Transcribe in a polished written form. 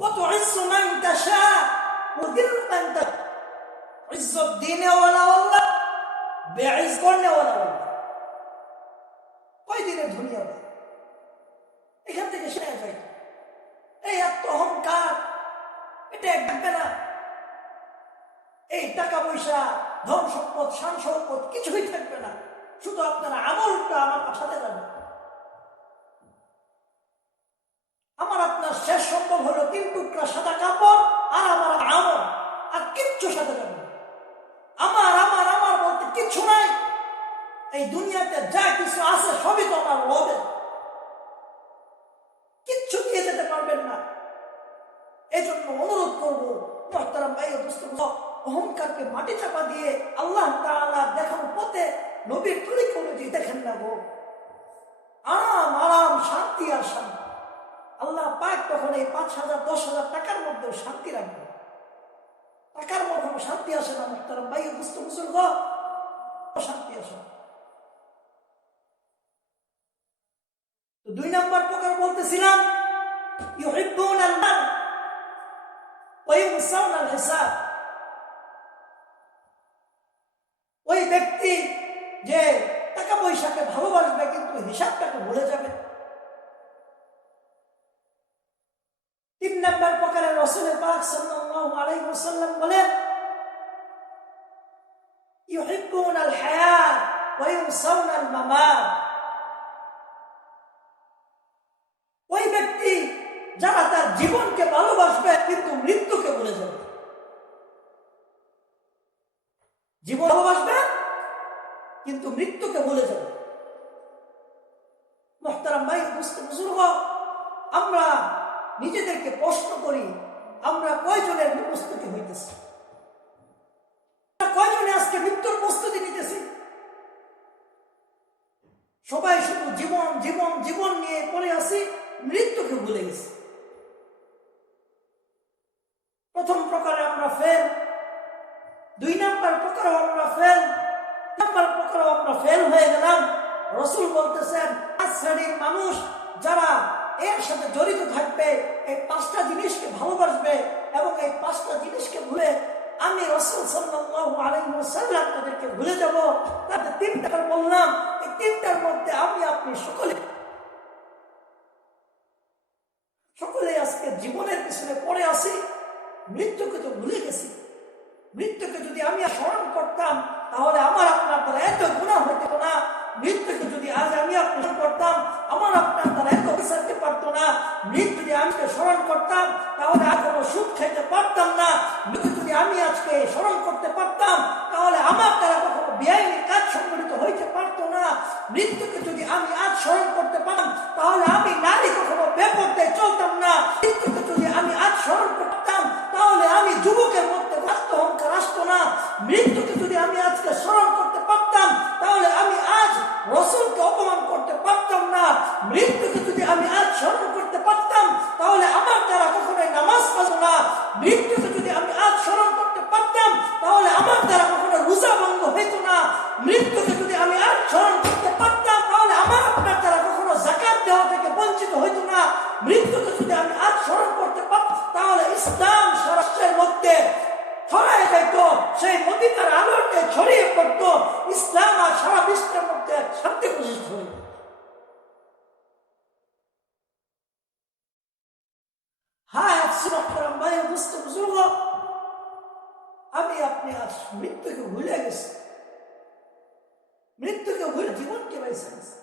وتعز من تشاء وتذل من تشاء عز الدين ولا والله বেইজ্জ করনে OLA বলবে কয় দিনের দুনিয়া এখান থেকে শেষ হয়। এই এত অহংকার এটা একবে না। এই টাকা পয়সা ধন সম্পদ শান সম্পদ কিছুই থাকবে না, শুধু আপনার আমলটা আমার সাথে যাবে। আমার আপনার শেষ সম্ভব হলো 3 টুকরা সাদা কাপড় আর আমার আমল, আর কিচ্ছু সাথে যাবে। আমার আমার আমার বলতে কিচ্ছু নাই। এই দুনিয়াতে যা কিছু আছে সবই তো আমার রবের, কিচ্ছু দিয়ে যেতে পারবেন না। এই জন্য অনুরোধ করবো মুহতারাম ভাই ও দোস্ত, অহংকারকে মাটি চাপা দিয়ে আল্লাহ তাআলা দেখানোর পথে নবীর তরিকা অনুযায়ী দেখেন না গো। আরাম আরাম শান্তি আর শান্তি। আল্লাহ পাক তখন এই 5,000 10,000 টাকার মধ্যেও শান্তি রাখবে। টাকার মধ্যে শান্তি আসে না মুহতারাম ভাই ও দোস্ত মুসলমান, শান্তি আসে। তো 2 নম্বর প্রকার বলতেছিলাম ইউহিব্বুনাল মাল ওয়া ইউনসাউনাল হিসাব। ওই ব্যক্তি যে টাকা পয়সাকে ভালোবাসবে কিন্তু হিসাবটাকে ভুলে যাবে। 3 নম্বর প্রকারের রাসূল পাক সাল্লাল্লাহু আলাইহি ওয়াসাল্লাম বলেন ইউহিব্বুনাল হায়াত ওয়া ইউনসাউনাল মামাত। ওই ব্যক্তি যারা তার জীবনকে ভালোবাসবে কিন্তু মৃত্যুকে ভুলে যাবে। জীবন ভালোবাসবে কিন্তু মৃত্যুকে ভুলে যাবে। মুহতারাম ভাই বুজুর্গ, আমরা নিজেদেরকে প্রশ্ন করি, আমরা কয়জনের প্রস্তুতি হইতেছি? কয়জনে আজকে মৃত্যুর প্রস্তুতি নিতেছি? সবাই শুধু জীবন জীবন জীবন নিয়ে পড়ে আসি, মৃত্যুকে ভুলে গেছি। প্রথম প্রকারে আমরা ফেল, 2 নম্বর প্রকারে আমরা ফেল, 3 নম্বর প্রকারে আমরা ফেল হয়ে গেলাম। রাসূল বলতেছেন 5 শ্রেণীর মানুষ যারা এর সাথে জড়িত থাকবে, এই 5টা জিনিসকে ভালোবাসবে এবং এই 5টা জিনিসকে ভুলে আমি রাসূল সাল্লাল্লাহু আলাইহি ওয়াসাল্লাম তাদেরকে ভুলে যাব। তাদের 3টা বললাম, এই 3টার মধ্যে আমি আপনি সকলে আজকে জীবনের পিছনে পড়ে আসি, মৃত্যুকে তো ভুলে গেছি। মৃত্যুকে যদি আমি স্মরণ করতাম তাহলে আমার আপনার দ্বারা এত গুনাহ হইত না। মৃত্যুকে যদি আজ আমি আপনি স্মরণ করতাম আমার আপনার দ্বারা এত বিচারতে পারতো না। মৃত্যু যদি আমি স্মরণ করতাম তাহলে আর কোনো সুখ খাইতে পারতাম না। মৃত্যু যদি আমি আজকে স্মরণ করতে পারতাম তাহলে আমার দ্বারা কখনো বেআইনি কাজ সংগঠিত হইতে পারতো না। মৃত্যুকে যদি আমি আজ স্মরণ করতে পারতাম তাহলে আমি নারী কখনো বেপরদায় চলতাম না। মৃত্যুকে যদি আমি আজ স্মরণ করতাম তাহলে আমি যুবকের মধ্যে অহংকার আসতো না। মৃত্যুকে যদি আমি আজকে স্মরণ করতে পারতাম তাহলে আমি আজ রাসূলকে অপমান করতে পারতাম না। মৃত্যুকে যদি আমি আজ স্মরণ করতে পারতাম তাহলে আমার দ্বারা কখনোই নামাজ পড়তো না। মৃত্যুকে যদি আমি আজ স্মরণ করতে পারতাম তাহলে আমার দ্বারা কখনো রোজা ভঙ্গ হইতো না। মৃত্যুকে যদি আমি আজ স্মরণ করতে পারতাম তাহলে আমার আপনার দ্বারা কখনো যাকাত দেওয়া থেকে বঞ্চিত হইতো না। মৃত্যুকে যদি আমি আজ স্মরণ করতে পারতাম তাহলে ইসলাম রাষ্ট্রের মধ্যে ছড়ায় যাইতো, সেই মদিনার আলোকে ছড়িয়ে পড়তো, ইসলাম আর সারা বিশ্বের মধ্যে শান্তি প্রতিষ্ঠিত হইত। হায় আফসোস ভাই বুঝতে বুঝুর্গ, আমি আপনি আজ মৃত্যুকে ভুলে গেছি। মৃত্যুকে ভুলে জীবনকে বেছে গেছি।